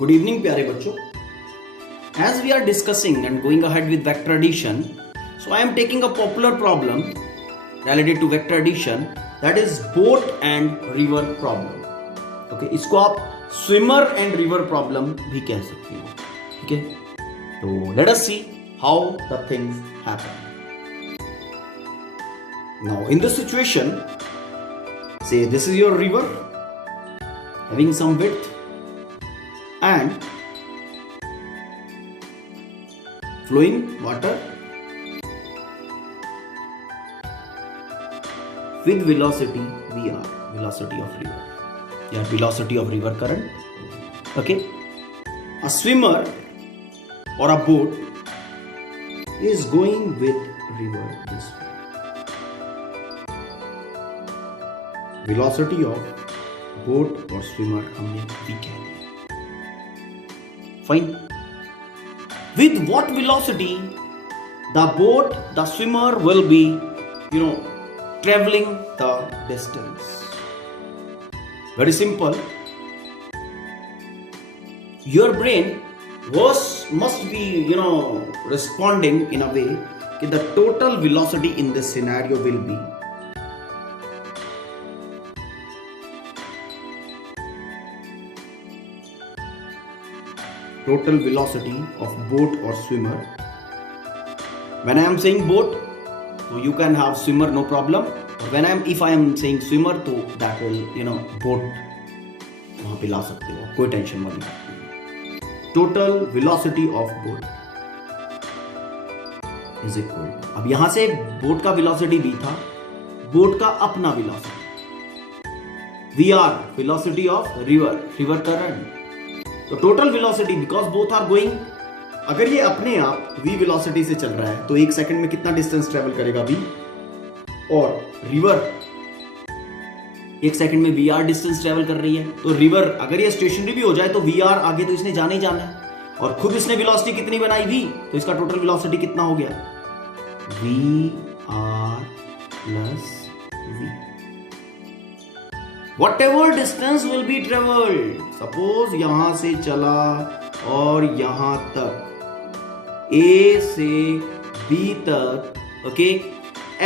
Good evening, प्यारे बच्चों. As we are discussing and going ahead with vector addition, so I am taking a popular problem related to vector addition, that is boat and river problem. Okay, इसको आप swimmer and river problem भी कह सकते हो. ठीक है, तो let us see how the things happen. Now in this situation, say this is your river having some width and flowing water with velocity VR, velocity of river, yeah, velocity of river current. Okay, a swimmer or a boat is going with river this way. Velocity of boat or swimmer हमने V कह दिया. Fine. With what velocity the boat, the swimmer will be, traveling the distance? Very simple. Your brain must be, responding in a way that the total velocity in this scenario will be total velocity of boat or swimmer. When I am saying boat, so you can have swimmer, no problem. If I am saying swimmer, तो that will, boat वहाँ पे ला सकते हो, कोई tension वाली बात नहीं. Total velocity of boat is equal to, अब यहाँ से बोट का velocity v था, बोट का अपना velocity vr, velocity of river current. तो total velocity because both are going, अगर ये अपने आप v वेलोसिटी से चल रहा है तो एक सेकंड में कितना डिस्टेंस ट्रेवल करेगा v, और रिवर एक सेकंड में vr डिस्टेंस ट्रेवल कर रही है. तो रिवर अगर ये स्टेशनरी भी हो जाए तो vr आगे तो इसने जाना ही जाना है, और खुद इसने वेलोसिटी कितनी बनाई v, तो इसका टोटल वेलोसिटी कितना हो गया vr plus v. Whatever distance will be traveled, suppose यहां से चला और यहां तक A से B तक, okay,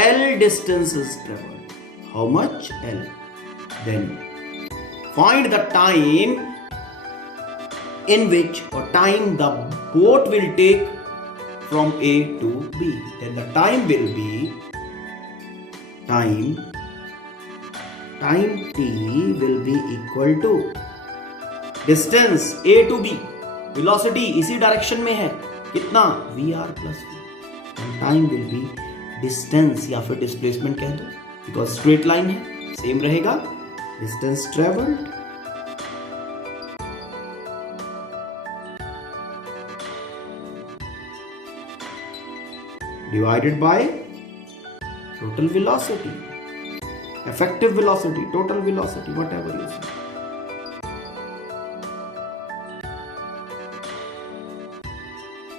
L distance is traveled. How much? L. Then find the time in which, or time the boat will take from A to B. Then the time will be time t will be equal to distance A to B, velocity इसी direction में है, कितना vr plus v, and time will be distance या फिर displacement कह दो, because straight line है, same रहेगा, distance traveled divided by total velocity, effective velocity, total velocity, whatever you say.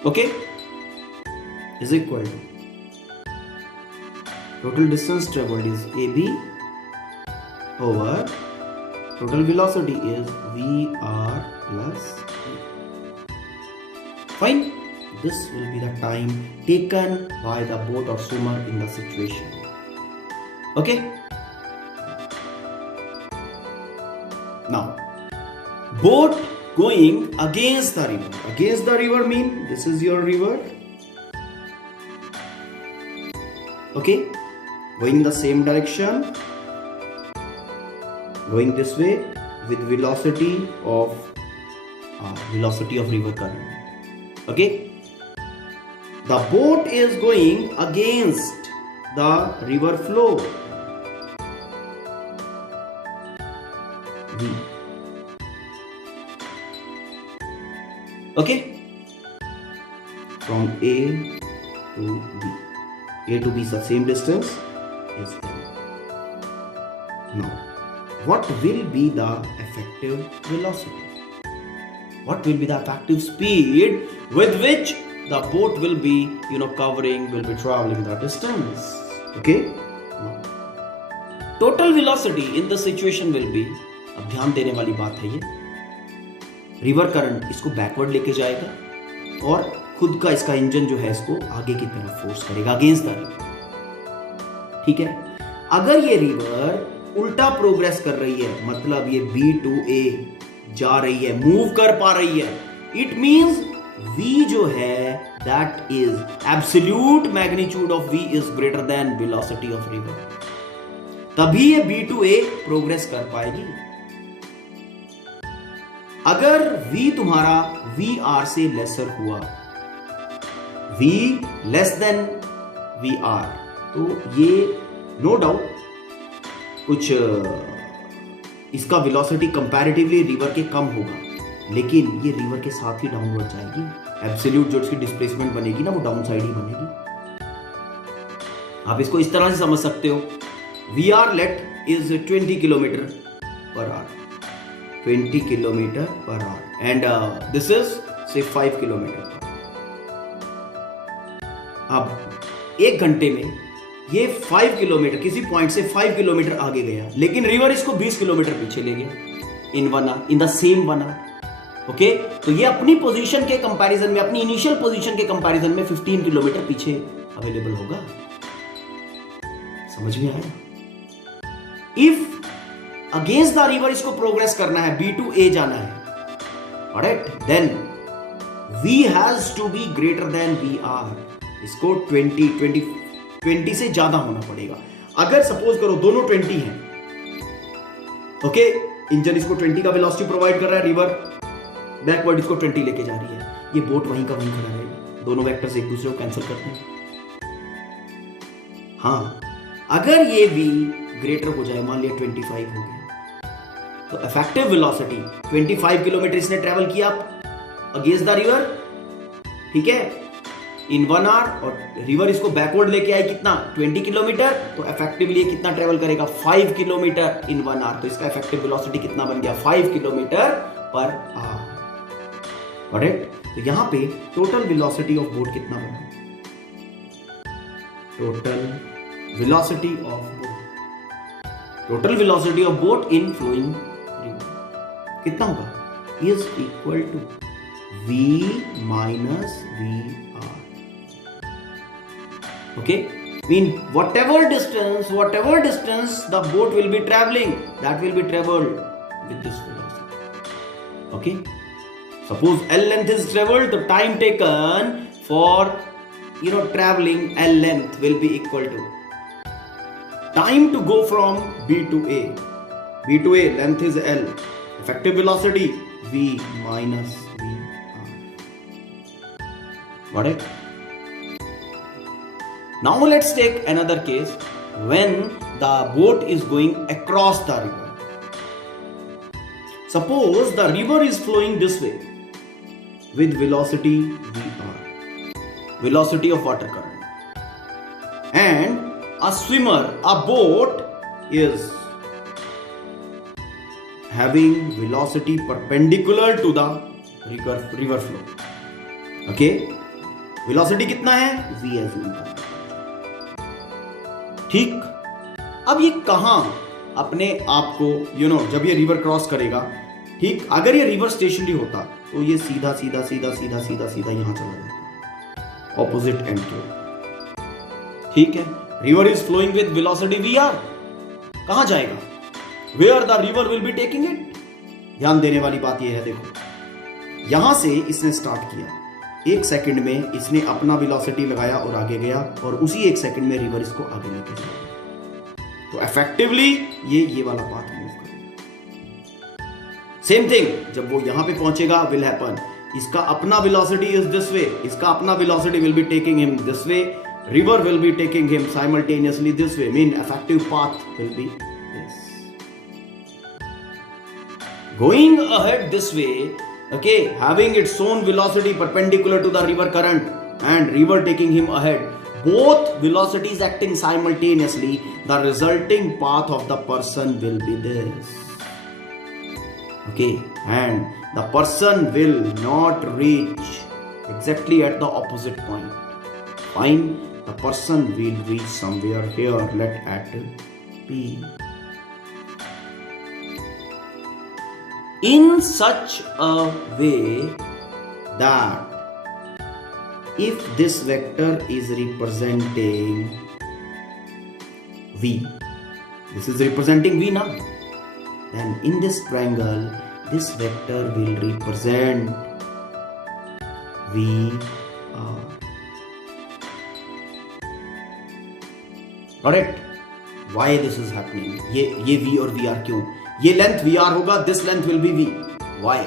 Okay, is equal to total distance traveled is AB over total velocity is VR plus V. Fine. This will be the time taken by the boat or swimmer in the situation. Okay. Now, boat going against the river. Against the river mean this is your river. Okay, going in the same direction, going this way with velocity of river current. Okay, the boat is going against the river flow. V. Okay, from A to B. A to B is the same distance is L. Now, what will be the effective velocity? What will be the effective speed with which the boat will be, covering, will be traveling the distance? Okay. Now, total velocity in the situation will be, अब ध्यान देने वाली बात है ये, river current इसको backward लेके जाएगा और खुद का इसका इंजन जो है इसको आगे की तरफ फोर्स करेगा अगेंस्ट द रिवर। ठीक है, अगर ये रिवर उल्टा प्रोग्रेस कर रही है, मतलब ये B to A जा रही है, मूव कर पा रही है, इट मींस V जो है that is absolute magnitude of V is greater than velocity of river, तभी ये B to A प्रोग्रेस कर पाएगी। अगर V तुम्हारा VR से लेसर हुआ, V लेस देन VR, तो ये नो डाउट कुछ इसका वेलोसिटी कंपैरेटिवली रिवर के कम होगा, लेकिन ये रिवर के साथ ही डाउनवर्ड जाएगी। एब्सोल्यूट जो इसकी डिस्प्लेसमेंट बनेगी ना, वो डाउन साइड ही बनेगी। आप इसको इस तरह से समझ सकते हो, VR let is 20 kilometer per hour, 20 kilometer per hour, and this is say 5 kilometer per hour. अब एक घंटे में ये 5 किलोमीटर किसी पॉइंट से 5 किलोमीटर आगे गया, लेकिन रिवर इसको 20 किलोमीटर पीछे ले गया इन 1 hour, in the same 1 hour। Okay, तो ये अपनी पोजीशन के कंपैरिजन में, अपनी इनिशियल पोजीशन के कंपैरिजन में 15 किलोमीटर पीछे अवेलेबल होगा। समझ में आया? इफ अगेंस्ट द रिवर इसको प्रोग्रेस करना है, B to A जाना है, all right, then V has to be greater than VR। इसको 20 से ज्यादा होना पड़ेगा। अगर सपोज करो दोनों 20 हैं, ओके, इंजन इसको 20 का वेलोसिटी प्रोवाइड कर रहा है, रिवर बैकवर्ड इसको 20 लेके जा रही है, ये बोट वहीं का वहीं खड़ा रहेगा, दोनों वेक्टर्स एक दूसरे को कैंसिल करते हैं। हाँ, अगर ये V ग्रेटर हो जाए, मान लिया 25 हो गया, तो इफेक्टिव वेलोसिटी 25 किलोमीटर इसने ट्रेवल किया अगेंस्ट द रिवर, ठीक है, इन 1 hour, और रिवर इसको बैकवर्ड लेके आई कितना, 20 किलोमीटर, तो इफेक्टिवली कितना ट्रेवल करेगा, 5 किलोमीटर इन 1 hour, तो इसका इफेक्टिव वेलोसिटी कितना बन गया, 5 किलोमीटर पर आवर। करेक्ट? तो यहां पे टोटल वेलोसिटी ऑफ बोट कितना बना, total velocity of boat in flowing river कितना होगा, is equal to V minus VR। Okay, mean whatever distance the boat will be traveling, that will be traveled with this velocity। Okay, suppose L length is traveled, the time taken for traveling L length will be equal to time to go from B to A, length is L, effective velocity V minus VR। Got it? Now let's take another case when the boat is going across the river. Suppose the river is flowing this way with velocity VR, velocity of water current, and a swimmer, a boat is having velocity perpendicular to the river flow। Okay, velocity कितना है, V assume करना। ठीक, अब ये कहां अपने आप को जब ये रिवर क्रॉस करेगा, ठीक, अगर ये रिवर स्टेशनरी होता तो ये सीधा सीधा सीधा सीधा सीधा सीधा यहां चला जाता ऑपोजिट एंड के। ठीक है, river is flowing with velocity VR, कहां जाएगा, where the river will be taking it. ध्यान देने वाली बात ये है, देखो यहां से इसने स्टार्ट किया, 1 सेकंड में इसने अपना वेलोसिटी लगाया और आगे गया, और उसी 1 सेकंड में रिवर इसको आगे लेके जाएगा, तो इफेक्टिवली ये वाला पाथ मूव करेगा। सेम थिंग जब वो यहां पे पहुंचेगा विल हैपन, इसका अपना वेलोसिटी इज दिस वे, इसका अपना velocity will be taking him this way, river will be taking him simultaneously this way, mean effective path will be this. Going ahead this way, okay, having its own velocity perpendicular to the river current and river taking him ahead, both velocities acting simultaneously, the resulting path of the person will be this, okay, and the person will not reach exactly at the opposite point. Fine, the person will reach somewhere here, let at P, in such a way that if this vector is representing V, this is representing V now, then in this triangle this vector will represent VR. Got it? Why this is happening? ये V और VR क्यों? ये length VR होगा, this length will be V. Why?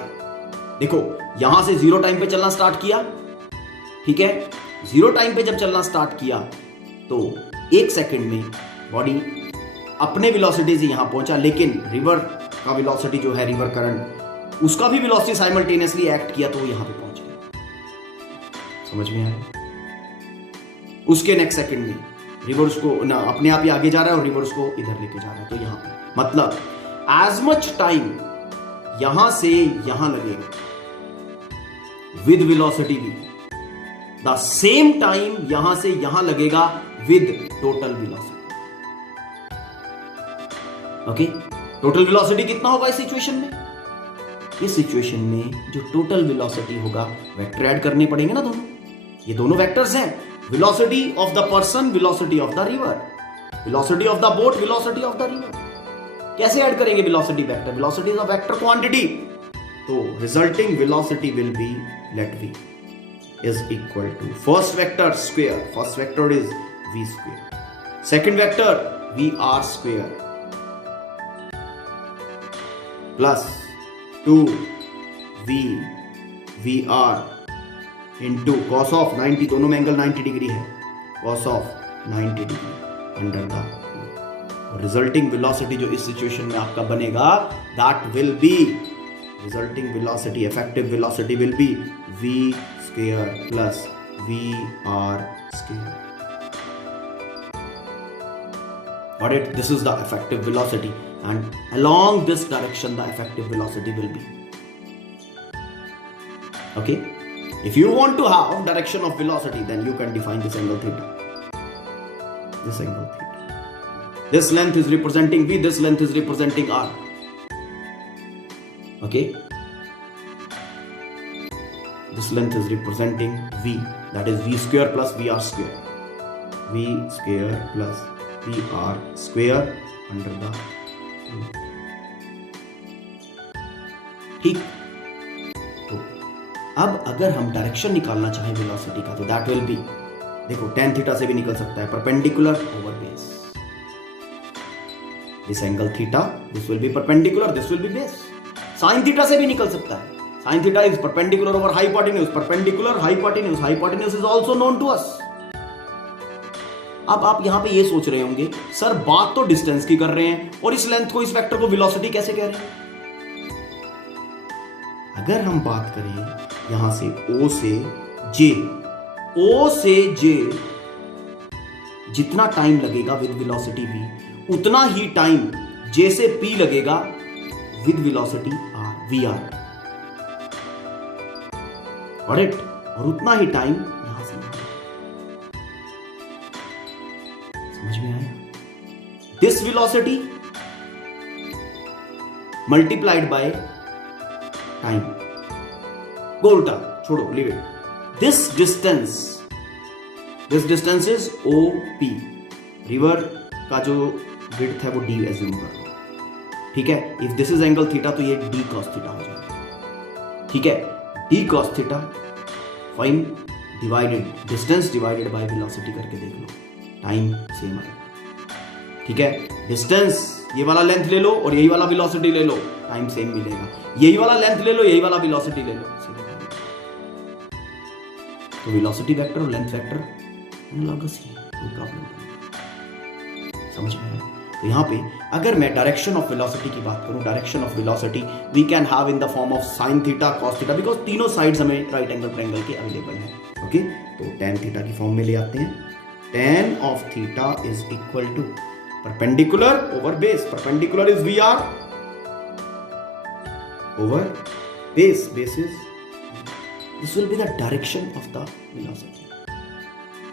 देखो यहां से zero time पे चलना स्टार्ट किया, ठीक है? जीरो टाइम पे जब चलना स्टार्ट किया तो एक सेकंड में बॉडी अपने वेलोसिटी से यहां पहुंचा, लेकिन रिवर का वेलोसिटी जो है, रिवर करंट, उसका भी वेलोसिटी साइमल्टेनियसली एक्ट किया तो वो यहां पे पहुंच गया। समझ में आया? उसके नेक्स्ट सेकंड में रिवर उसको ना अपने आप ही आगे जा रहा है और रिवर उसको इधर लेके जा रहा है। तो यहां पे मतलब एज मच टाइम यहां से यहां लगेगा with velocity v, the same time यहां से यहां लगेगा with total velocity. Okay, total velocity कितना होगा इस सिचुएशन में? इस सिचुएशन में जो टोटल वेलोसिटी होगा, वेक्टर ऐड करने पड़ेंगे ना दोनों, ये दोनों वेक्टर्स हैं, velocity of the person, velocity of the river, velocity of the boat, velocity of the river. कैसे ऐड करेंगे velocity vector? Velocity is a vector quantity, तो resulting velocity will be let v is equal to first vector square, first vector is v square, second vector vr square plus 2v vr into cos of 90, दोनों में angle 90 degree है, cos of 90 degree under the, और resulting velocity जो इस situation में आपका बनेगा, that will be resulting velocity, effective velocity will B v square plus vr square. Got it? This is the effective velocity, and along this direction the effective velocity will be. Okay, if you want to have direction of velocity, then you can define this angle theta, this angle theta, this length is representing v, this length is representing r. Okay, this length is representing v, that is v square plus vr square, v square plus vr square under the root. ठीक, तो अब अगर हम direction निकालना चाहें velocity का, तो that will be, देखो tan थीटा से भी निकल सकता है, perpendicular over base, this angle theta, this will B perpendicular, this will B base. sin theta से भी निकल सकता है, sin theta is perpendicular over hypotenuse, perpendicular hypotenuse, hypotenuse is also known to us. अब आप यहां पे ये सोच रहे होंगे, सर बात तो डिस्टेंस की कर रहे हैं और इस लेंथ को, इस वेक्टर को वेलोसिटी कैसे कह रहे हैं? अगर हम बात करें यहां से O से J, O से J जितना टाइम लगेगा विद वेलोसिटी v, उतना ही टाइम J से P लगेगा विद वेलोसिटी r, vr, और उतना ही टाइम यहां से यहां। समझ में आया? This velocity multiplied by time, go उल्टा छोड़ो, leave it, this distance is OP, river का जो विड्थ है वो d एज्यूम कर लो, ठीक है? If this is angle theta तो ये d cos थीटा हो जाएगा, ठीक है? d cos theta fine divided distance divided by velocity करके देख लो, टाइम सेम आएगा, ठीक है? डिस्टेंस ये वाला लेंथ ले लो और यही वाला वेलोसिटी ले लो, टाइम सेम मिलेगा, यही वाला लेंथ ले लो, यही वाला वेलोसिटी ले लो, सेम मिलेगा। तो वेलोसिटी वेक्टर और लेंथ वेक्टर एनालॉगस ही, कोई प्रॉब्लम नहीं। समझ में आया? तो यहाँ पे अगर मैं डायरेक्शन ऑफ वेलोसिटी की बात करूं, direction of velocity we can have in the form of sin theta, cos theta, because तीनों साइड्स हमें राइट एंगल ट्रायंगल के अवेलेबल हैं। ओके, तो tan थीटा की फॉर्म में ले आते हैं, tan of theta is equal to perpendicular over base, perpendicular is vr over base, base is, this will be the direction of the velocity,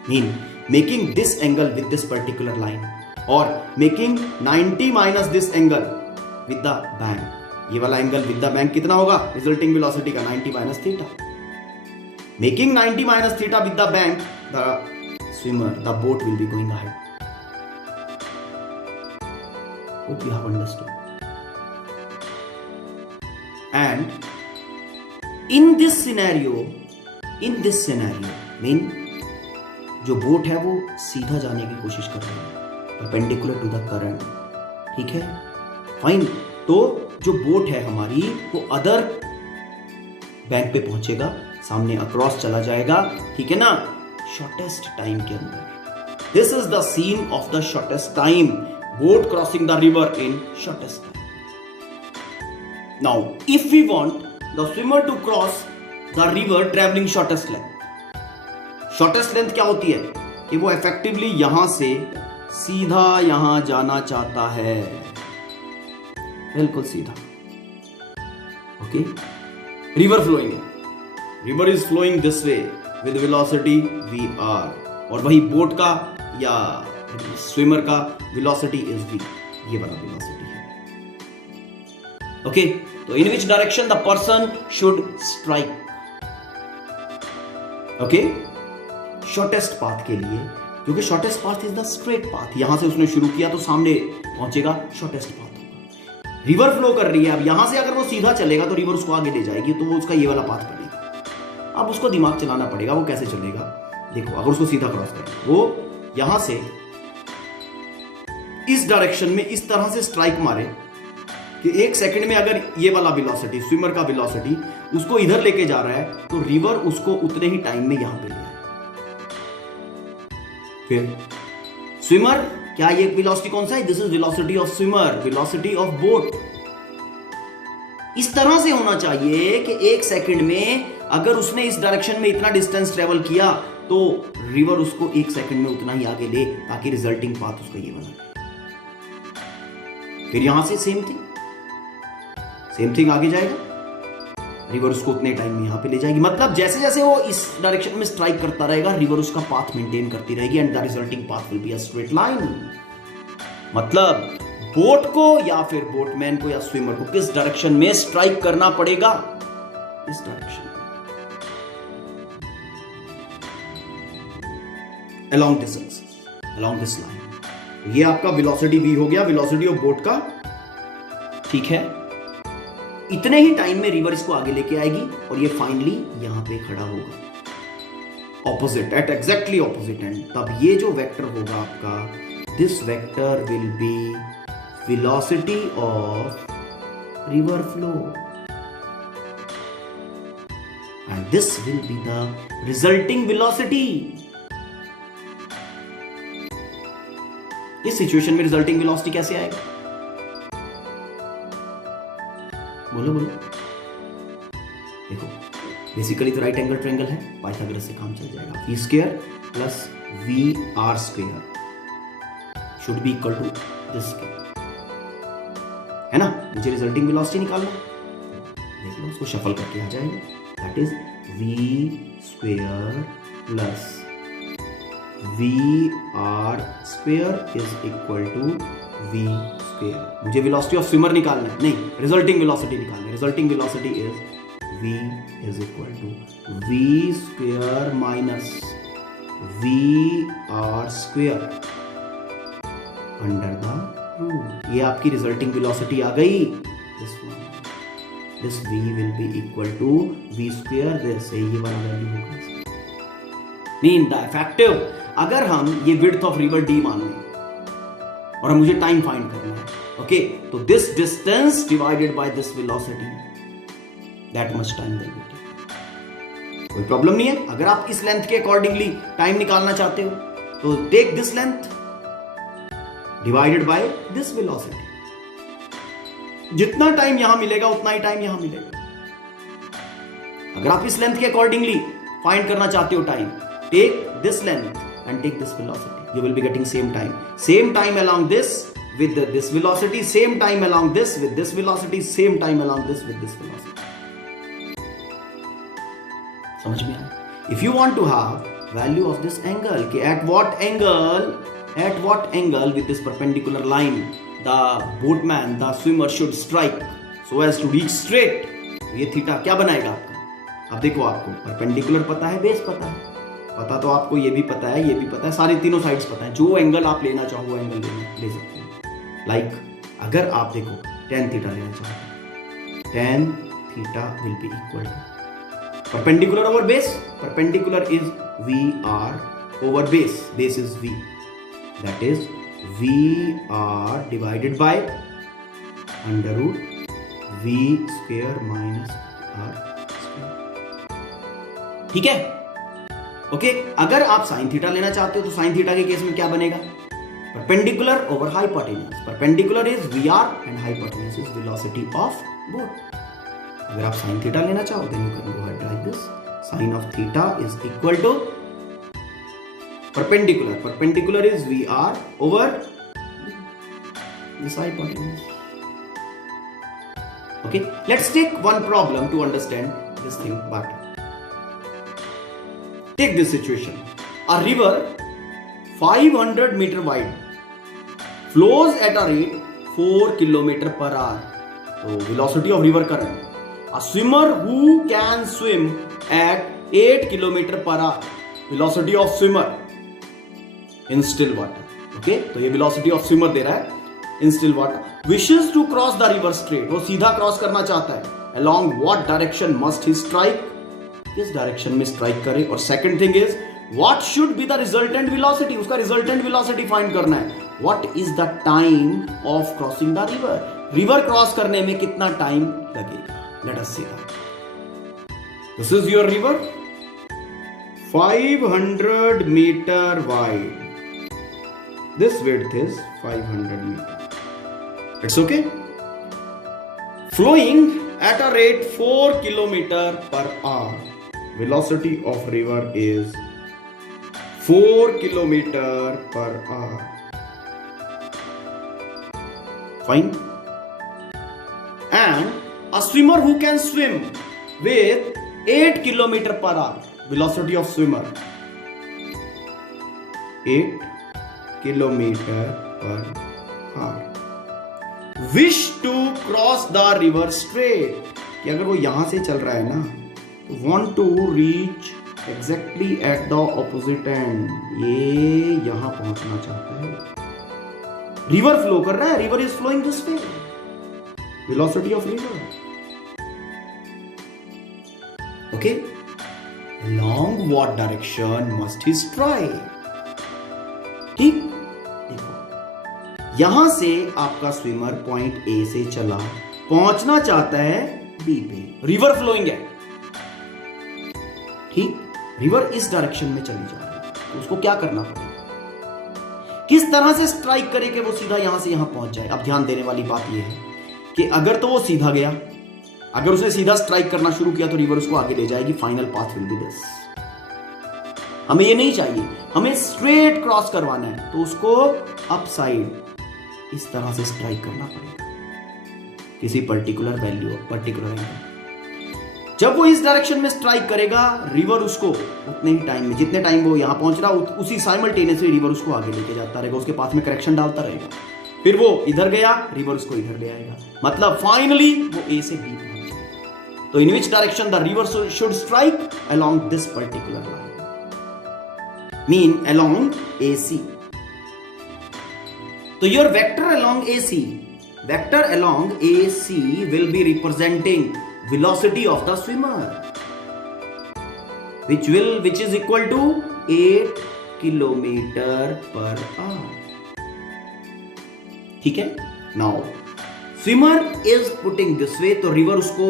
mean making this angle with this particular line or making 90 minus this angle with the bang, ये वाला angle with the bank कितना होगा, resulting velocity का 90 minus theta, making 90 minus theta with the bank, the swimmer, the boat will be going ahead. Hope you have understood. And in this scenario, mean जो boat है वो सीधा जाने की कोशिश कर रही है, परपेंडिकुलर टू द करंट. ठीक है, फाइन. तो जो बोट है हमारी वो अदर बैंक पे पहुंचेगा, सामने अक्रॉस चला जाएगा. ठीक है ना, शॉर्टेस्ट टाइम के अंदर. This is the scene of the shortest time, boat crossing the river in shortest time. Now, if we want the swimmer to cross the river traveling shortest length, shortest length क्या होती है कि वो effectively यहां से सीधा यहां जाना चाहता है, बिल्कुल सीधा. ओके, रिवर फ्लोइंग है, river is flowing this way with velocity vr, और वही बोट का या स्विमर का वेलोसिटी इज v, ये वाला वेलोसिटी है. ओके, तो in which direction the person should strike. Okay, shortest path के लिए, क्योंकि shortest path is the straight path. यहां से उसने शुरू किया तो सामने पहुंचेगा, शॉर्टेस्ट पाथ होगा. रिवर फ्लो कर रही है, अब यहां से अगर वो सीधा चलेगा तो रिवर उसको आगे ले जाएगी, तो वो उसका ये वाला पाथ बनेगा. अब उसको दिमाग चलाना पड़ेगा, वो कैसे चलेगा. देखो, अगर उसको सीधा क्रॉस करें, वो यहां से इस डायरेक्शन में इस तरह से स्ट्राइक मारे कि 1 सेकंड में अगर ये वाला वेलोसिटी, स्विमर का वेलोसिटी उसको इधर लेके जा रहा है, तो रिवर उसको उतने ही टाइम में यहां पे ले आए. फिर स्विमर, क्या ये वेलोसिटी कौन सा है, this is velocity of swimmer, velocity of boat. इस तरह से होना चाहिए कि 1 सेकंड में अगर उसने इस डायरेक्शन में इतना डिस्टेंस ट्रेवल किया तो रिवर उसको 1 सेकंड में उतना ही आगे ले, ताकि रिजल्टिंग पाथ उसका ये बना. फिर यहां से सेम थिंग आगे जाएगा, रिवर उसको उतने टाइम में यहां पे ले जाएगी. मतलब जैसे जैसे वो इस डायरेक्शन में स्ट्राइक करता रहेगा, रिवर उसका पाथ मेंटेन करती रहेगी, and the resulting path will be a straight line. मतलब बोट को या फिर बोटमैन को या स्विमर को किस डायरेक्शन में स्ट्राइक करना पड़ेगा, इस डायरेक्शन, along this line. ये आपका वेलोसिटी v हो गया, वेलोसिटी ऑफ बोट का. ठीक है, इतने ही टाइम में रिवर इसको आगे लेके आएगी और ये फाइनली यहां पे खड़ा होगा opposite, at exactly opposite end. तब ये जो वेक्टर होगा आपका, this vector will be velocity of river flow, and this will be the resulting velocity. इस सिचुएशन में रिजल्टिंग वेलोसिटी कैसे आएगा, बोलो. देखो, बेसिकली तो राइट एंगल ट्रायंगल है, पाइथागोरस से काम चल जाएगा. v square plus vr square should be equal to this, है ना. मुझे रिजल्टिंग वेलोसिटी निकालना, देख लो, उसको शफल करके आ जाएगा. That is v square plus vr square is equal to v square. मुझे वेलोसिटी ऑफ स्विमर निकालना है, नहीं, रिजल्टिंग वेलोसिटी निकालना है. Resulting velocity is v is equal to v square minus vr square under the root. ये आपकी resulting velocity आ गई. This v will be equal to v square, this ये वाला वैल्यू होगा. मीन द इफेक्टिव, अगर हम ये विड्थ ऑफ रिवर d मान लें और मुझे टाइम फाइंड करना है, ओके, तो this distance divided by this velocity, that much time will be taken. कोई प्रॉब्लम नहीं है. अगर आप इस लेंथ के अकॉर्डिंगली टाइम निकालना चाहते हो तो take this length divided by this velocity. जितना टाइम यहां मिलेगा उतना ही टाइम यहां मिलेगा. अगर आप इस लेंथ के अकॉर्डिंगली फाइंड करना चाहते हो time, take this length and take this velocity, you will be getting same time along this with this velocity, same time along this with this velocity, same time along this with this velocity. समझ में आया? If you want to have value of this angle, कि at what angle with this perpendicular line the boatman, the swimmer should strike, so as to reach straight. ये theta क्या बनाएगा आपका? अब देखो, आपको परपेंडिकुलर पता है, बेस पता है, पता तो आपको ये भी पता है, ये भी पता है, सारे तीनों साइड्स पता है। जो एंगल आप लेना चाहो वो एंगल ले सकते हो। लाइक अगर आप देखो tan थीटा लेना चाहो, tan theta will be equal to perpendicular over base. Perpendicular is VR over base, base is V, that is VR divided by under root V square minus R square. ठीक है, okay. अगर आप sine theta लेना चाहते हो तो sine theta के case में क्या बनेगा? Perpendicular over hypotenuse. Perpendicular is VR and hypotenuse is velocity of boat. अगर आप साइन थीटा लेना चाहो then you can go ahead like this, sine of theta is equal to perpendicular, perpendicular is VR over this hypotenuse. Okay, let's take one problem to understand this thing better. Take this situation. A river 500 meter wide flows at a rate 4 km per hour. So velocity of river current. A swimmer who can swim at 8 km per hour. Velocity of swimmer in still water. Okay, तो ये velocity of swimmer दे रहा है in still water. Wishes to cross the river straight. वो सीधा cross करना चाहता है। Along what direction must he strike? किस डायरेक्शन में स्ट्राइक करे? और second thing is what should be the resultant velocity? उसका resultant velocity फाइंड करना है। What is the time of crossing the river? River cross करने में कितना टाइम लगेगा? Let us see that. This is your river, 500 meter wide. This width is 500 meter. It's okay. Flowing at a rate 4 km per hour. Velocity of river is 4 km per hour. Fine. And a swimmer who can swim with 8 km per hour. Velocity of swimmer 8 km per hour. Wish to cross the river straight. कि अगर वो यहां से चल रहा है ना, तो want to reach exactly at the opposite end. ये यहां पहुंचना चाहता है। रिवर फ्लो कर रहा है, river is flowing this way. Velocity of river, okay, along what direction must he strike? ठीक, यहां से आपका स्विमर पॉइंट ए से चला, पहुंचना चाहता है बी पे, रिवर फ्लोइंग है। ठीक, रिवर इस डायरेक्शन में चली जा रही है, तो उसको क्या करना पड़ेगा? किस तरह से स्ट्राइक करे कि वो सीधा यहां से यहां पहुंच जाए? अब ध्यान देने वाली बात यह है कि अगर तो वो सीधा गया, अगर उसने सीधा स्ट्राइक करना शुरू किया तो रिवर उसको आगे ले जाएगी। Final path will be this. हमें ये नहीं चाहिए, हमें स्ट्रेट क्रॉस करवाना है, तो उसको अप साइड इस तरह से स्ट्राइक करना पड़ेगा किसी पर्टिकुलर वैल्यू, पर्टिकुलर एंगल। जब वो इस डायरेक्शन में स्ट्राइक करेगा, रिवर उसको उतने ही टाइम में, जितने टाइम वो यहां पहुंच रहा, उसी साइमल्टेनियसली रिवर उसको आगे लेके जाता रहेगा, उसके पास में करेक्शन डालता रहेगा। फिर वो इधर गया, रिवर उसको इधर ले आएगा, मतलब फाइनली वो ए से बी पहुंच जाएगा। तो in which direction the river should strike? Along this particular line, mean along AC. So your vector along AC will be representing velocity of the swimmer, which is equal to 8 km per hour. ठीक है? Now swimmer is putting this way, तो river उसको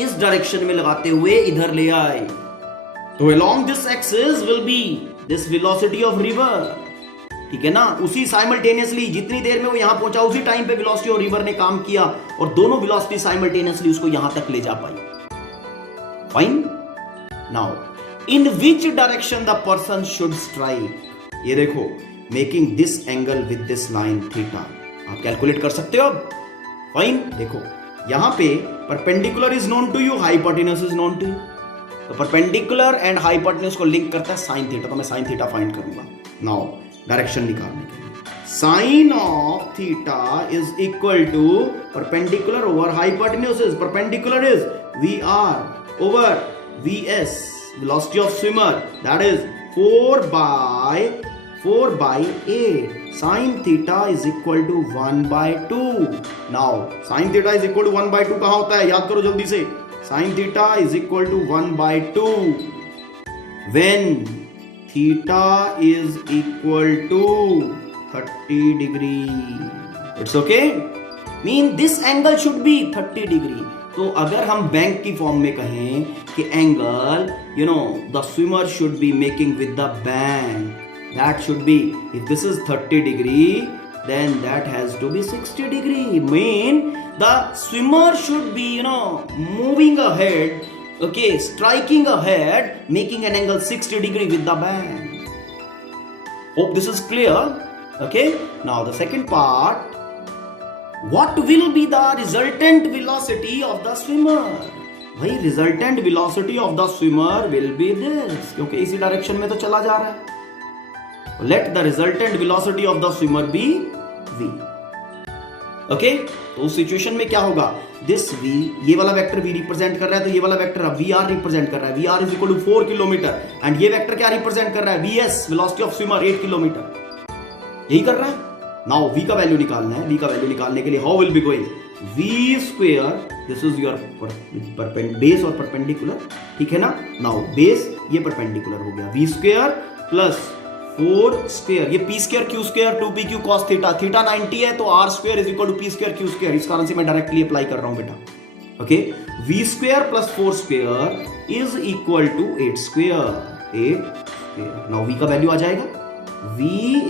इस direction में लगाते हुए इधर ले आए, तो along this axis will be this velocity of river. ठीक है ना? उसी साइमल्टेनियसली जितनी देर में वो यहां पहुंचा, उसी टाइम पे वेलोसिटी और रिवर ने काम किया, और दोनों वेलोसिटी साइमल्टेनियसली उसको यहां तक ले जा पाई। Fine. Now in which direction the person should strike? ये देखो, making this angle with this line theta, आप कैलकुलेट कर सकते हो। फाइन, देखो यहां पे perpendicular is known to you, hypotenuse is known to you, तो परपेंडिकुलर एंड हाइपोटेन्यूज को लिंक करता है साइन थीटा, तो मैं साइन थीटा फाइंड करूंगा। नाउ डायरेक्शन निकालने के लिए Sine of theta is equal to perpendicular over hypotenuse. Perpendicular is VR over VS, velocity of swimmer, that is 4 by 8. Sine theta is equal to 1 by 2. Now sine theta is equal to 1 by 2 कहाँ होता है, याद करो जल्दी से. Sine theta is equal to 1 by 2 when theta is equal to 30 degree. It's okay? Mean this angle should be 30 degree. तो अगर हम बैंक की फॉर्म में कहें कि angle the swimmer should be making with the bank, that should be, if this is 30 degree, then that has to be 60 degree. Mean the swimmer should be moving ahead, okay, striking ahead, making an angle 60 degree with the bank. Hope this is clear. Okay, now the second part, what will be the resultant velocity of the swimmer? भाई resultant velocity of the swimmer will be this, क्योंकि इसी direction में तो चला जा रहा है. Let the resultant velocity of the swimmer be v. Okay, तो उस सिचुएशन में क्या होगा, this v, ये वाला वेक्टर v रिप्रेजेंट कर रहा है, तो ये वाला वेक्टर vr रिप्रेजेंट कर रहा है. vr is equal to 4 kilometre and ये वेक्टर क्या रिप्रेजेंट कर रहा है, vs, velocity of swimmer 8 kilometre. यही कर रहा है. नाउ v का वैल्यू निकालना है. v का वैल्यू निकालने के लिए how will be going, v square, this is your base और परपेंडिकुलर, ठीक है ना. नाउ बेस ये परपेंडिकुलर हो गया, v स्क्वायर प्लस 4 स्क्वायर, ये p square q square 2pq cos theta, theta 90 है तो r square is equal to p square q square. इस कारण से मैं डायरेक्टली अप्लाई कर रहा हूं बेटा. Okay, v square plus 4 square is equal to 8 square. Now v का वैल्यू आ जाएगा, v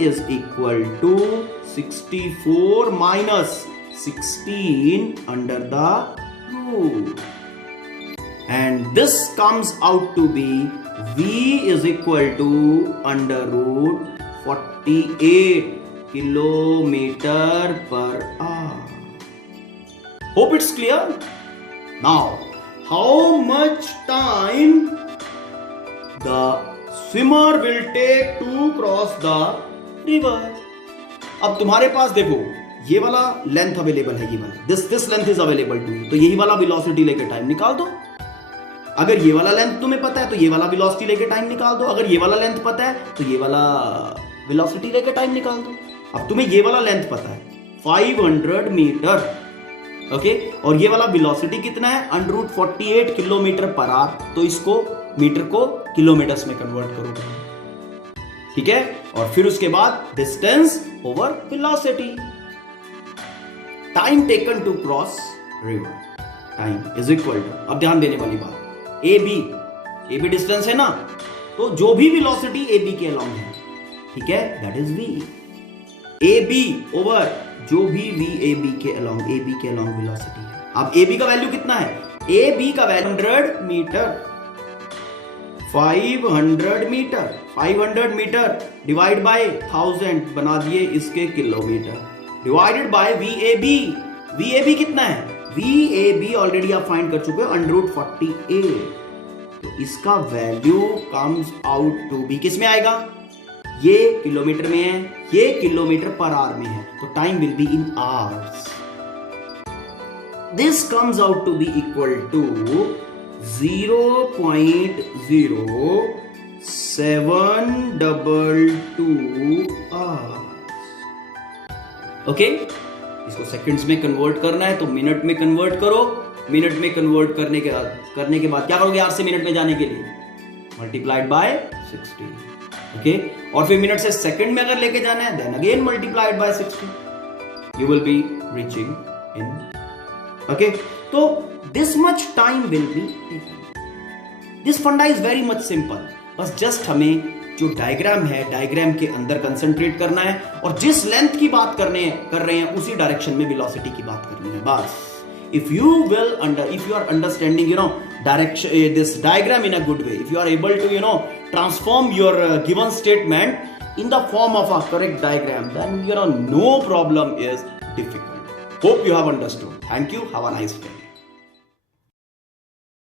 is equal to 64 minus 16 under the root, and this comes out to be v is equal to under root 48 kilometer per hour. Hope it's clear. Now how much time the swimmer will take to cross the river? अब तुम्हारे पास देखो ये वाला length available है, ये वाला this length is available to you, तो यही वाला वेलोसिटी लेके टाइम निकाल दो. अगर ये वाला लेंथ तुम्हें पता है तो ये वाला वेलोसिटी लेके टाइम निकाल दो. अगर ये वाला लेंथ पता है तो ये वाला वेलोसिटी लेके टाइम निकाल दो. अब तुम्हें ये वाला लेंथ पता है 500 मीटर, ओके, और ये वाला वेलोसिटी कितना है, under root 48 kilometre per hour. तो इसको मीटर को किलोमीटर्स में कन्वर्ट करो, ठीक है. और फिर उसके बाद distance over velocity, time taken to cross river, time is equal to, अब ध्यान देने वाली बात, ए बी डिस्टेंस है ना, तो जो भी वेलोसिटी ए बी के अलोंग है, ठीक है, that is V. A B over जो भी वी ए बी के अलोंग वेलोसिटी है. अब ए बी का वैल्यू कितना है, ए बी का value 100 metre, 500 metre divide by 1000 बना दिए इसके किलोमीटर, डिवाइडेड बाय VAB कितना है, VAB ऑलरेडी आप फाइंड कर चुके हो अंडर रूट 48. तो इसका value comes out to be, किस में आएगा, ये किलोमीटर में है, ये किलोमीटर पर आवर में है, तो time will be in hours. This comes out to be equal to 0.0722 hours. Okay, इसको सेकंड्स में कन्वर्ट करना है तो मिनट में कन्वर्ट करो. मिनट में कन्वर्ट करने के बाद क्या करोगे, आर से मिनट में जाने के लिए मल्टीप्लाइड बाय 60. ओके, और फिर मिनट से सेकंड में अगर लेके जाना है then again multiplied by 60, you will be reaching in. Okay, तो this much time will be taken. This funda is very much simple. बस जस्ट हमें जो डायग्राम है, डायग्राम के अंदर कंसंट्रेट करना है और जिस लेंथ की बात कर रहे हैं उसी डायरेक्शन में वेलोसिटी की बात करनी है बस. If you are understanding direction, this diagram in a good way, if you are able to transform your given statement in the form of a correct diagram, then no problem is difficult. Hope you have understood. Thank you. Have a nice day.